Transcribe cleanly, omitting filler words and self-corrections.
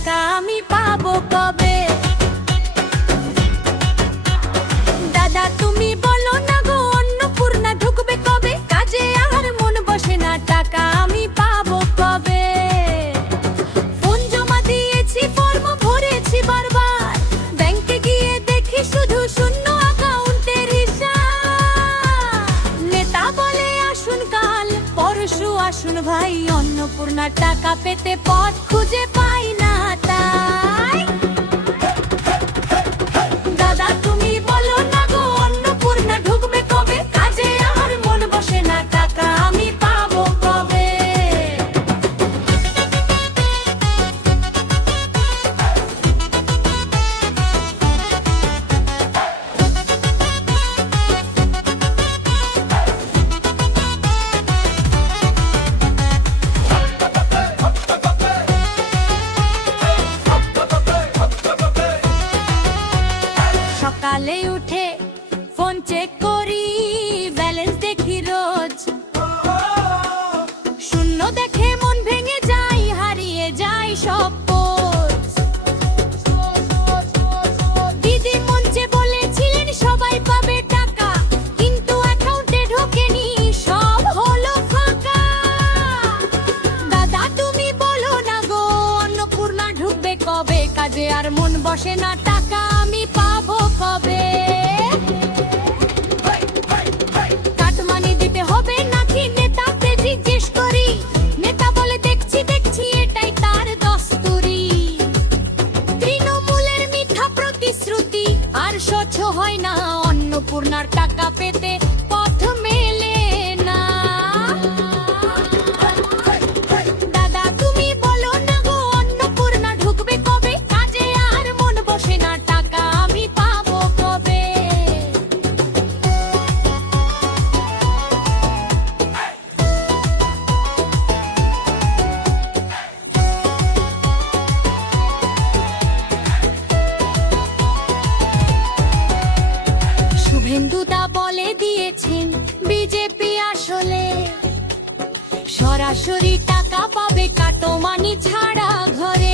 টাকা আমি পাবো কবে? দাদা তুমি বলো না গো অন্নপূর্ণা ঢুকবে কবে? কাজে আর মন বসে না, টাকা আমি পাবো কবে? ফোন জমা দিয়েছি, ফর্ম ভরেছি বারবার, ব্যাংকে গিয়ে দেখি শুধু শূন্য অ্যাকাউন্টের হিসাব। নেতা বলে আসুন কাল, পরশু আসুন ভাই, অন্নপূর্ণার টাকা পেতে পথ খুঁজে পাই না তাই। দাদা তুমি বলো না গো অন্নপূর্ণা ঢুকবে কবে? কাজে আর মন বসে না, টাকা আমি পাবো কবে? সকালে উঠে ফোন চেক করি, ব্যালেন্স দেখি রোজ, শূন্য দেখে মন ভেঙে যায়, হারিয়ে যায় সব পোজ। দিদি মঞ্চে বলেছিলেন সবাই পাবে টাকা, কিন্তু অ্যাকাউন্টে ঢোকেনি, সব হলো ফাঁকা। দাদা তুমি বলো না গো অন্নপূর্ণা ঢুকবে কবে? কাজে আর মন বসে না, টাকা আমি পাবো কবে? কাটমানি দিতে হবে নাকি নেতাকে জিজ্ঞেস করি, নেতা বলে দেখছি দেখছি এটাই তার দস্তুরি। তৃণমূলের মিথ্যা প্রতিশ্রুতি আর স্বচ্ছ হয় না, অন্নপূর্ণার টাকা পেতে পথ মেলে না। দাদা তুমি বলো না গো অন্নপূর্ণা ঢুকবে কবে? কাজে আর মন বসে না, টাকা আমি পাবো কবে? শুভেন্দুদা বলে দিয়েছেন বিজেপি আসলে সরাসরি টাকা পাবে, কাটমানি ছাড়া ঘরে।